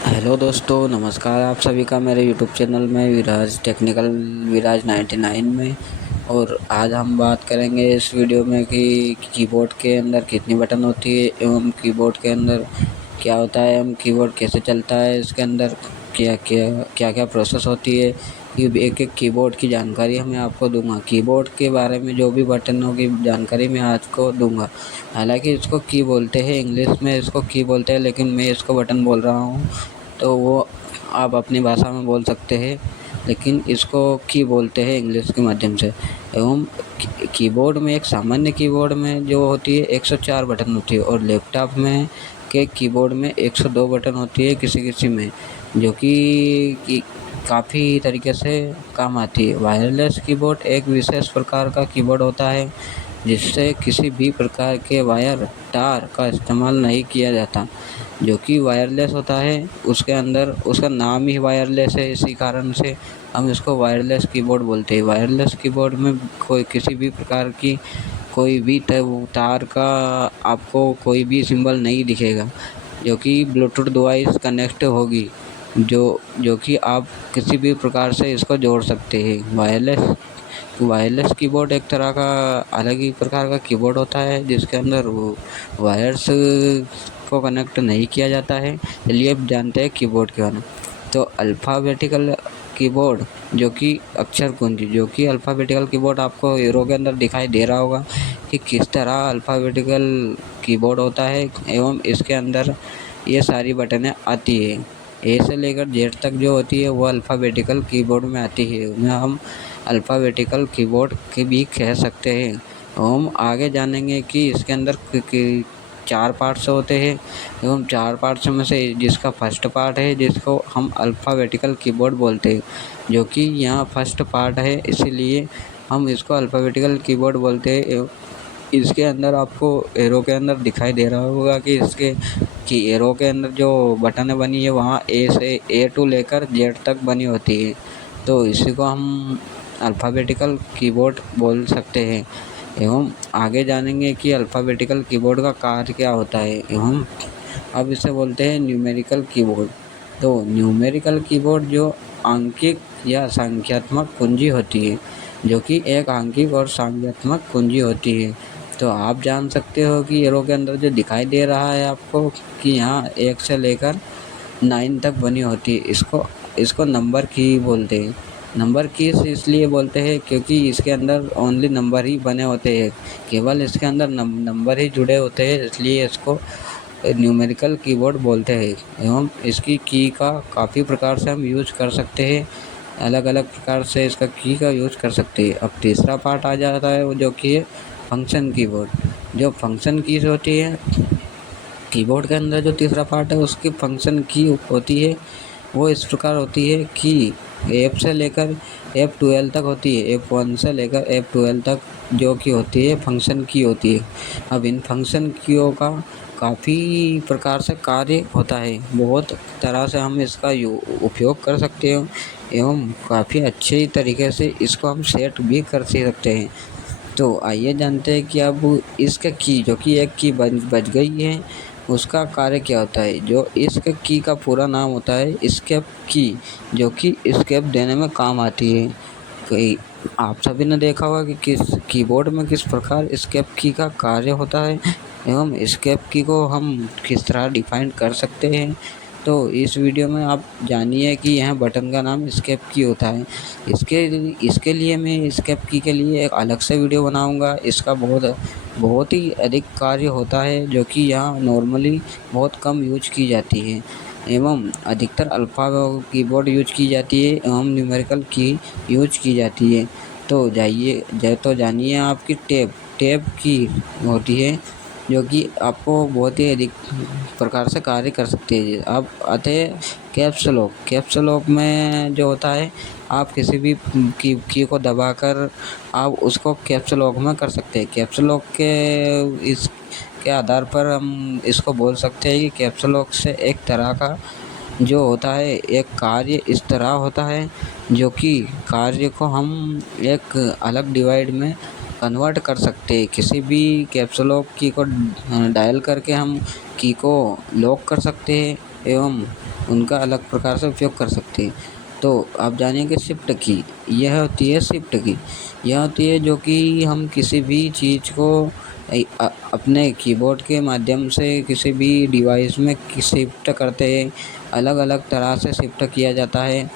Hello दोस्तों, नमस्कार आप सभी का मेरे यूट्यूब चैनल में विराज टेक्निकल विराज 99 में। और आज हम बात करेंगे इस वीडियो में कि कीबोर्ड के अंदर कितनी बटन होती है एवं कीबोर्ड के अंदर क्या होता है एवं कीबोर्ड कैसे चलता है, इसके अंदर क्या क्या क्या क्या प्रोसेस होती है। ये एक एक कीबोर्ड की जानकारी मैं आपको दूंगा। कीबोर्ड के बारे में जो भी बटनों की जानकारी मैं आपको दूंगा। हालांकि इसको की बोलते हैं, इंग्लिश में इसको की बोलते हैं, लेकिन मैं इसको बटन बोल रहा हूँ, तो वो आप अपनी भाषा में बोल सकते हैं, लेकिन इसको की बोलते हैं इंग्लिश के माध्यम से। एवं कीबोर्ड में एक सामान्य कीबोर्ड में जो होती है 104 बटन होती है, और लैपटॉप में के कीबोर्ड में 102 बटन होती है किसी किसी में, जो कि काफ़ी तरीके से काम आती है। वायरलेस कीबोर्ड एक विशेष प्रकार का कीबोर्ड होता है जिससे किसी भी प्रकार के वायर तार का इस्तेमाल नहीं किया जाता। जो कि वायरलेस होता है, उसके अंदर उसका नाम ही वायरलेस है, इसी कारण से हम इसको वायरलेस कीबोर्ड बोलते हैं। वायरलेस कीबोर्ड में कोई किसी भी प्रकार की कोई भी तार का आपको कोई भी सिंबल नहीं दिखेगा, जो कि ब्लूटूथ डिवाइस कनेक्ट होगी, जो कि आप किसी भी प्रकार से इसको जोड़ सकते हैं। वायरलेस कीबोर्ड एक तरह का अलग ही प्रकार का कीबोर्ड होता है जिसके अंदर वो वायर्स को कनेक्ट नहीं किया जाता है। चलिए अब जानते हैं कीबोर्ड के बारे में। तो अल्फ़ाबेटिकल कीबोर्ड, जो कि अक्षर कुंजी, जो कि अल्फ़ाबेटिकल कीबोर्ड आपको एरो के अंदर दिखाई दे रहा होगा कि किस तरह अल्फ़ाबेटिकल कीबोर्ड होता है, एवं इसके अंदर ये सारी बटनें आती है। ए से लेकर जेड तक जो होती है वो अल्फ़ाबेटिकल कीबोर्ड में आती है, उन्हें हम अल्फ़ाबेटिकल कीबोर्ड के भी कह सकते हैं। हम आगे जानेंगे कि इसके अंदर 4 पार्ट्स होते हैं, एवं 4 पार्ट्स में से जिसका फर्स्ट पार्ट है जिसको हम अल्फ़ाबेटिकल कीबोर्ड बोलते हैं, जो कि यहाँ फर्स्ट पार्ट है, इसीलिए हम इसको अल्फ़ाबेटिकल कीबोर्ड बोलते हैं। इसके अंदर आपको एरो के अंदर दिखाई दे रहा होगा कि एरो के अंदर जो बटनें बनी है वहाँ ए से ए टू लेकर जेड तक बनी होती है, तो इसी को हम अल्फ़ाबेटिकल कीबोर्ड बोल सकते हैं। एवं आगे जानेंगे कि अल्फ़ाबेटिकल कीबोर्ड का कार्य क्या होता है। एवं अब इसे बोलते हैं न्यूमेरिकल कीबोर्ड। तो न्यूमेरिकल कीबोर्ड जो आंकिक या संख्यात्मक कुंजी होती है, जो कि एक आंकिक और संख्यात्मक कुंजी होती है। तो आप जान सकते हो कि एरो के अंदर जो दिखाई दे रहा है आपको कि यहाँ 1 से लेकर 9 तक बनी होती है, इसको नंबर की बोलते हैं। नंबर कीज़ इसलिए बोलते हैं क्योंकि इसके अंदर ओनली नंबर ही बने होते हैं, केवल इसके अंदर नंबर ही जुड़े होते हैं, इसलिए इसको न्यूमेरिकल कीबोर्ड बोलते हैं। एवं इसकी की का काफ़ी प्रकार से हम यूज कर सकते हैं, अलग अलग प्रकार से इसका की का यूज कर सकते हैं। अब तीसरा पार्ट आ जाता है वो, जो कि है फंक्शन कीबोर्ड। जो फंक्शन कीज होती है कीबोर्ड के अंदर, जो तीसरा पार्ट है उसकी फंक्शन की होती है, वो इस प्रकार होती है कि F से लेकर F12 तक होती है। F1 से लेकर F12 तक जो कि होती है फंक्शन की होती है। अब इन फंक्शन कीयों का काफ़ी प्रकार से कार्य होता है, बहुत तरह से हम इसका उपयोग कर सकते हैं, एवं काफ़ी अच्छे तरीके से इसको हम सेट भी कर सकते हैं। तो आइए जानते हैं कि अब इसका की, जो कि एक की बच गई है, उसका कार्य क्या होता है। जो इस की का पूरा नाम होता है एस्केप की, जो कि एस्केप देने में काम आती है। कोई आप सभी ने देखा होगा कि किस कीबोर्ड में किस प्रकार एस्केप की का कार्य होता है, एवं एस्केप की को हम किस तरह डिफाइन कर सकते हैं। तो इस वीडियो में आप जानिए कि यह बटन का नाम एस्केप की होता है। इसके लिए मैं एस्केप की के लिए एक अलग से वीडियो बनाऊंगा। इसका बहुत ही अधिक कार्य होता है, जो कि यहाँ नॉर्मली बहुत कम यूज की जाती है, एवं अधिकतर अल्फ़ा कीबोर्ड यूज की जाती है, एवं न्यूमेरिकल की यूज की जाती है। तो जानिए आपकी टैब की होती है, जो कि आपको बहुत ही अधिक प्रकार से कार्य कर सकती है। अब आते हैं कैप्स लॉक में जो होता है, आप किसी भी की को दबाकर आप उसको कैप्स लॉक में कर सकते हैं। कैप्स लॉक के आधार पर हम इसको बोल सकते हैं कि कैप्स लॉक से एक तरह का जो होता है, एक कार्य इस तरह होता है, जो कि कार्य को हम एक अलग डिवाइड में कन्वर्ट कर सकते हैं। किसी भी कैप्स लॉक की को डायल करके हम की को लॉक कर सकते हैं, एवं उनका अलग प्रकार से उपयोग कर सकते हैं। तो आप जानिए कि शिफ्ट की, यह होती है शिफ्ट की, यह होती है जो कि हम किसी भी चीज़ को अपने कीबोर्ड के माध्यम से किसी भी डिवाइस में शिफ्ट करते हैं, अलग अलग तरह से शिफ्ट किया जाता है,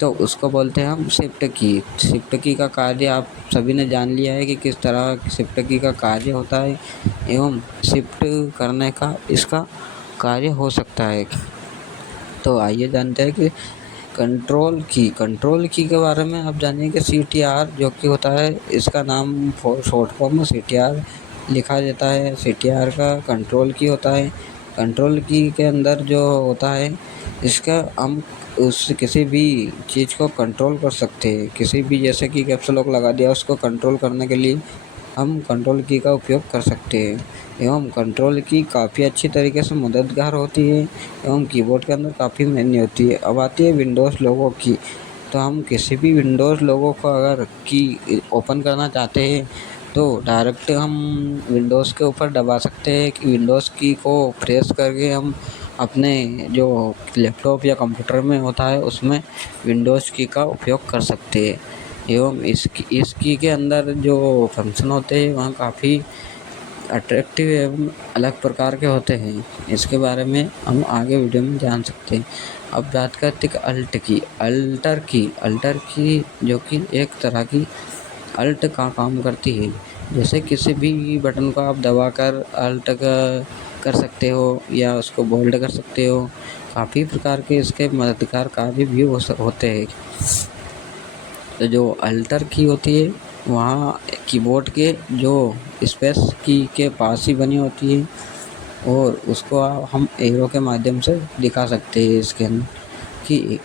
तो उसको बोलते हैं हम शिफ्ट की। शिफ्ट की का कार्य आप सभी ने जान लिया है कि किस तरह शिफ्ट की का कार्य होता है एवं शिफ्ट करने का इसका कार्य हो सकता है। तो आइए जानते हैं कि कंट्रोल की के बारे में आप जानिए कि CTR जो कि होता है, इसका नाम शॉर्ट फॉर्म में CTR लिखा जाता है। CTR का कंट्रोल की होता है। कंट्रोल की के अंदर जो होता है, इसका हम उस किसी भी चीज़ को कंट्रोल कर सकते हैं। किसी भी, जैसे कि कैप्स लॉक लगा दिया, उसको कंट्रोल करने के लिए हम कंट्रोल की का उपयोग कर सकते हैं। एवं कंट्रोल की काफ़ी अच्छी तरीके से मददगार होती है एवं कीबोर्ड के अंदर काफ़ी मायने होती है। अब आती है विंडोज़ लोगो की। तो हम किसी भी विंडोज़ लोगो को अगर की ओपन करना चाहते हैं तो डायरेक्ट हम विंडोज़ के ऊपर दबा सकते हैं कि विंडोज़ की को प्रेस करके हम अपने जो लैपटॉप या कंप्यूटर में होता है उसमें विंडोज़ की का उपयोग कर सकते हैं। एवं इस की के अंदर जो फंक्शन होते हैं वहाँ काफ़ी अट्रैक्टिव एवं अलग प्रकार के होते हैं। इसके बारे में हम आगे वीडियो में जान सकते हैं। अब बात करते हैं अल्टर की जो कि एक तरह की अल्ट का काम करती है। जैसे किसी भी बटन को आप दबाकर अल्ट कर सकते हो या उसको बोल्ड कर सकते हो। काफ़ी प्रकार के इसके मददगार कार्य भी होते हैं। तो जो अल्टर की होती है वहाँ कीबोर्ड के जो स्पेस की के पास ही बनी होती है और उसको हम एरो के माध्यम से दिखा सकते हैं इसके अंदर कि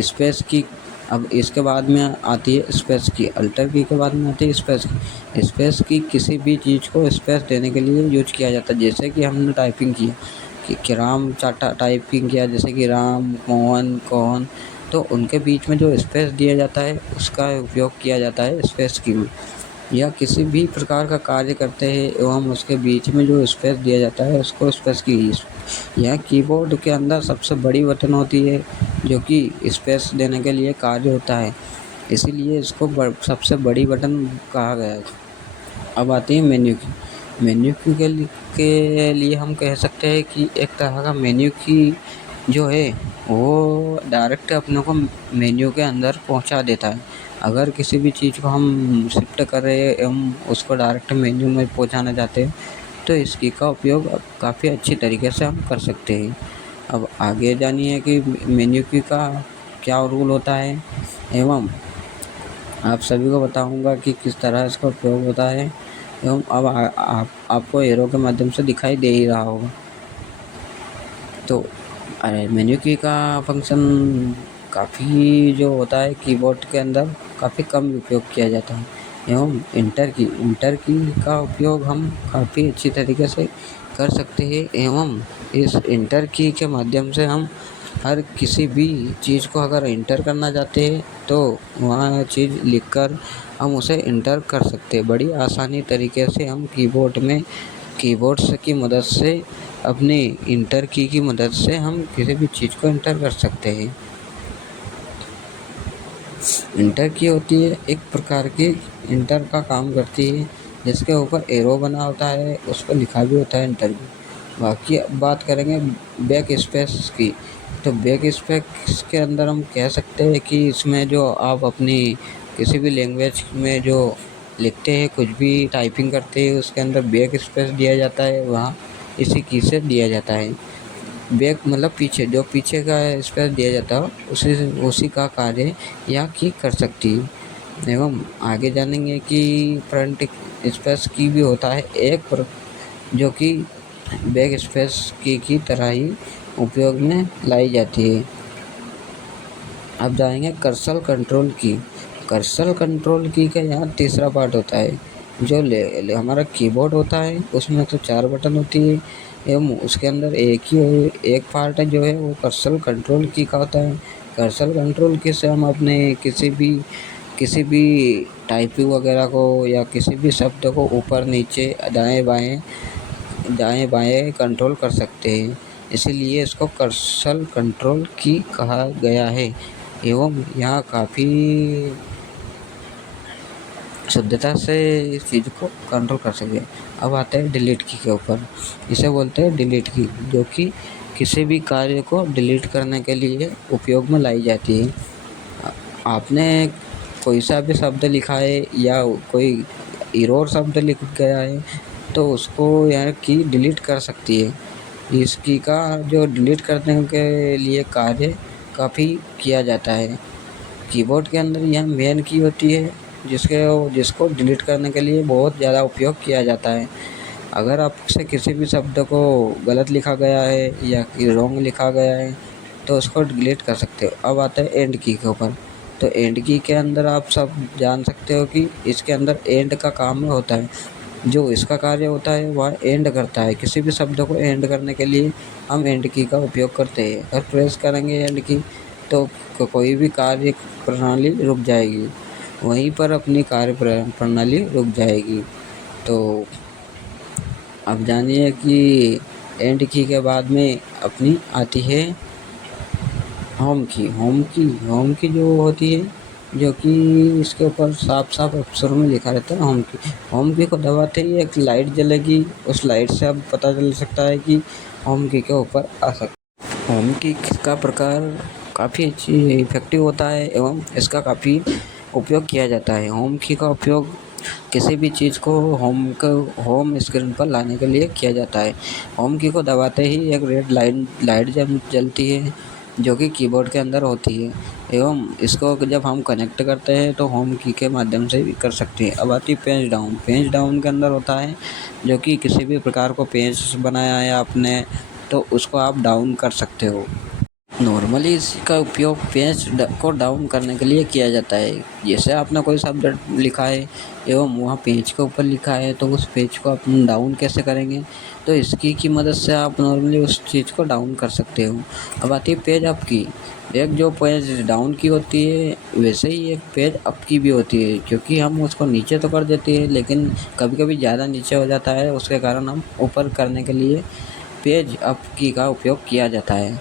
स्पेस की। अब इसके बाद में आती है स्पेस की, अल्टर की के बाद में आती है स्पेस की। स्पेस की किसी भी चीज़ को स्पेस देने के लिए यूज किया जाता है। जैसे कि हमने टाइपिंग किया कि राम टाइपिंग किया, जैसे कि राम, मोहन, कौन, तो उनके बीच में जो स्पेस दिया जाता है उसका उपयोग किया जाता है स्पेस की में। या किसी भी प्रकार का कार्य करते हैं एवं उसके बीच में जो स्पेस दिया जाता है उसको स्पेस की। यह कीबोर्ड के अंदर सबसे बड़ी बटन होती है जो कि स्पेस देने के लिए कार्य होता है, इसीलिए इसको सबसे बड़ी बटन कहा गया है। अब आती है मेन्यू की। मेन्यू की के लिए हम कह सकते हैं कि एक तरह का मेन्यू की जो है वो डायरेक्ट अपने को मेन्यू के अंदर पहुंचा देता है। अगर किसी भी चीज़ को हम शिफ्ट कर रहे हैं एवं उसको डायरेक्ट मेन्यू में पहुंचाना चाहते हैं तो इस की का उपयोग काफ़ी अच्छी तरीके से हम कर सकते हैं। अब आगे जानिए कि मेन्यू की का क्या रूल होता है एवं आप सभी को बताऊंगा कि किस तरह इसका उपयोग होता है एवं अब आपको एरो के माध्यम से दिखाई दे ही रहा होगा। तो मेन्यू की का फंक्शन काफ़ी जो होता है कीबोर्ड के अंदर काफ़ी कम उपयोग किया जाता है एवं इंटर की का उपयोग हम काफ़ी अच्छी तरीके से कर सकते हैं एवं इस इंटर की के माध्यम से हम हर किसी भी चीज़ को अगर इंटर करना चाहते हैं तो वहाँ चीज़ लिखकर हम उसे इंटर कर सकते हैं। बड़ी आसानी तरीके से हम कीबोर्ड्स की मदद से अपनी इंटर की मदद से हम किसी भी चीज़ को इंटर कर सकते हैं। इंटर की होती है एक प्रकार की, इंटर का काम करती है जिसके ऊपर एरो बना होता है, उस पर लिखा भी होता है इंटर की। बाकी अब बात करेंगे बैक स्पेस की। तो बैक स्पेस के अंदर हम कह सकते हैं कि इसमें जो आप अपनी किसी भी लैंग्वेज में जो लिखते हैं, कुछ भी टाइपिंग करते हैं, उसके अंदर बैक स्पेस दिया जाता है, वहाँ इसी की से दिया जाता है। बैक मतलब पीछे, जो पीछे का स्पेस दिया जाता है उसी का कार्य यह की कर सकती है। एवं आगे जानेंगे कि फ्रंट स्पेस की भी होता है एक जो कि बैक स्पेस की तरह ही उपयोग में लाई जाती है। अब जाएंगे कर्सर कंट्रोल की। कर्सर कंट्रोल की का यहाँ तीसरा पार्ट होता है। जो हमारा कीबोर्ड होता है उसमें तो 4 बटन होती है एवं उसके अंदर एक पार्ट है जो है वो कर्सर कंट्रोल की का होता है। कर्सर कंट्रोल की से हम अपने किसी भी टाइपिंग वगैरह को या किसी भी शब्द को ऊपर नीचे दाएं बाएं कंट्रोल कर सकते हैं। इसीलिए इसको कर्सर कंट्रोल की कहा गया है एवं यह काफ़ी शुद्धता से इस चीज़ को कंट्रोल कर सके। अब आते हैं डिलीट की के ऊपर। इसे बोलते हैं डिलीट की, जो कि किसी भी कार्य को डिलीट करने के लिए उपयोग में लाई जाती है। आपने कोई सा भी शब्द लिखा है या कोई एरर शब्द लिख गया है तो उसको यह की डिलीट कर सकती है। इस की का जो डिलीट करने के लिए कार्य काफ़ी किया जाता है। कीबोर्ड के अंदर यह मेन की होती है जिसको डिलीट करने के लिए बहुत ज़्यादा उपयोग किया जाता है। अगर आपसे किसी भी शब्द को गलत लिखा गया है या रॉन्ग लिखा गया है तो उसको डिलीट कर सकते हो। अब आता है एंड की के ऊपर। तो एंड की के अंदर आप सब जान सकते हो कि इसके अंदर एंड का काम होता है। जो इसका कार्य होता है वह एंड करता है। किसी भी शब्द को एंड करने के लिए हम एंड की का उपयोग करते हैं। अगर प्रेस करेंगे एंड की तो कोई भी कार्य प्रणाली रुक जाएगी, वहीं पर अपनी कार्य प्रणाली रुक जाएगी। तो अब जानिए कि एंड की के बाद में अपनी आती है होम की। होम की जो होती है, जो कि इसके ऊपर साफ साफ अक्षरों में लिखा रहता है होम की को दबाते ही एक लाइट जलेगी। उस लाइट से अब पता चल सकता है कि होम की के ऊपर आ सकता। होम की का प्रकार काफ़ी अच्छी इफेक्टिव होता है एवं इसका काफ़ी उपयोग किया जाता है। होम की का उपयोग किसी भी चीज़ को होम स्क्रीन पर लाने के लिए किया जाता है। होम की को दबाते ही एक रेड लाइट जलती है जो कि कीबोर्ड के अंदर होती है एवं इसको जब हम कनेक्ट करते हैं तो होम की के माध्यम से भी कर सकते हैं। अब आती है पेज डाउन के अंदर होता है, जो कि किसी भी प्रकार को पेज बनाया है आपने तो उसको आप डाउन कर सकते हो। नॉर्मली इसका उपयोग पेज को डाउन करने के लिए किया जाता है। जैसे आपने कोई शब्द लिखा है एवं वहाँ पेज के ऊपर लिखा है तो उस पेज को आप डाउन कैसे करेंगे, तो इसकी की मदद से आप नॉर्मली उस चीज़ को डाउन कर सकते हो। अब आती है पेज अप की। एक जो पेज डाउन की होती है वैसे ही एक पेज अप की भी होती है, क्योंकि हम उसको नीचे तो कर देते हैं लेकिन कभी कभी ज़्यादा नीचे हो जाता है, उसके कारण हम ऊपर करने के लिए पेज अप की का उपयोग किया जाता है।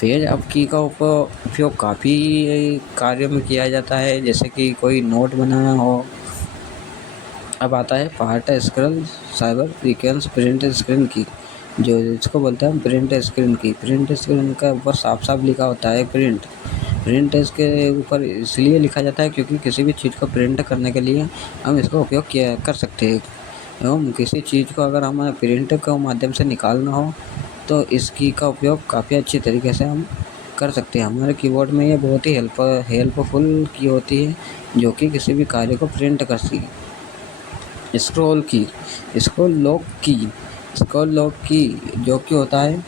पेज अप की का उपयोग काफ़ी कार्यों में किया जाता है, जैसे कि कोई नोट बनाना हो। अब आता है part scroll cyber frequency print screen की, जो इसको बोलते हैं प्रिंट स्क्रीन की। प्रिंट स्क्रीन का ऊपर साफ साफ लिखा होता है प्रिंट इसके ऊपर इसलिए लिखा जाता है क्योंकि किसी भी चीज़ को प्रिंट करने के लिए हम इसका उपयोग किया कर सकते हैं। एवं किसी चीज़ को अगर हमें प्रिंट के माध्यम से निकालना हो तो इस की का उपयोग काफ़ी अच्छी तरीके से हम कर सकते हैं। हमारे कीबोर्ड में ये बहुत ही हेल्पफुल की होती है, जो कि किसी भी कार्य को प्रिंट कर सके। स्क्रॉल लॉक की जो कि होता है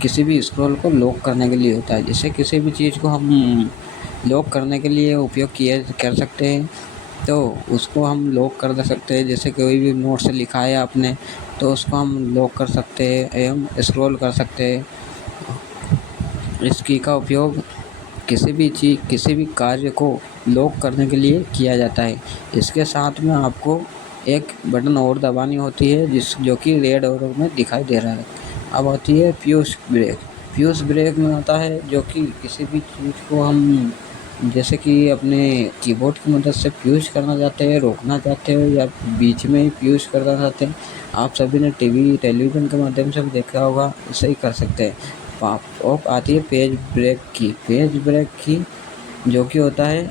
किसी भी स्क्रॉल को लॉक करने के लिए होता है। जैसे किसी भी चीज़ को हम लॉक करने के लिए उपयोग कर सकते हैं तो उसको हम लॉक कर दे सकते हैं। जैसे कोई भी नोट से लिखा है आपने तो उसको हम लॉक कर सकते हैं एवं स्क्रॉल कर सकते हैं। इस की का उपयोग किसी भी कार्य को लॉक करने के लिए किया जाता है। इसके साथ में आपको एक बटन और दबानी होती है जो कि रेड और में दिखाई दे रहा है। अब आती है फ्यूज ब्रेक में होता है, जो कि किसी भी चीज़ को हम जैसे कि अपने कीबोर्ड की मदद से फ्यूज करना चाहते हैं, रोकना चाहते हो या बीच में ही फ्यूज करना चाहते हैं। आप सभी ने टेलीविज़न के माध्यम से भी देखा होगा, इसे ही कर सकते हैं। और आती है पेज ब्रेक की जो कि होता है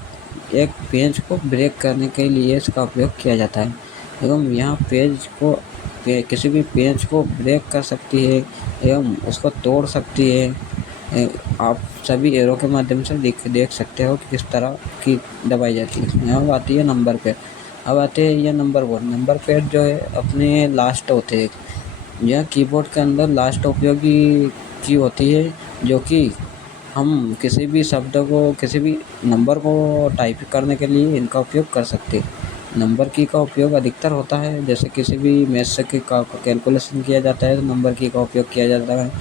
एक पेज को ब्रेक करने के लिए इसका उपयोग किया जाता है एवं यहाँ किसी भी पेज को ब्रेक कर सकती है एवं उसको तोड़ सकती है। आप सभी एरो के माध्यम से देख सकते हो कि किस तरह की दबाई जाती है। यहाँ आती है नंबर पैड। अब आते हैं ये नंबर पैड जो है अपने लास्ट होते हैं। यह कीबोर्ड के अंदर लास्ट उपयोगी की होती है, जो कि हम किसी भी शब्द को किसी भी नंबर को टाइप करने के लिए इनका उपयोग कर सकते हैं। नंबर की का उपयोग अधिकतर होता है जैसे किसी भी मैथ्स की का कैलकुलेशन किया जाता है तो नंबर की का उपयोग किया जाता है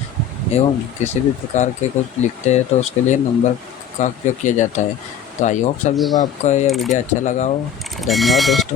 एवं किसी भी प्रकार के कुछ लिखते हैं तो उसके लिए नंबर का उपयोग किया जाता है। तो आई होप सभी को आपका यह वीडियो अच्छा लगा हो। धन्यवाद दोस्तों।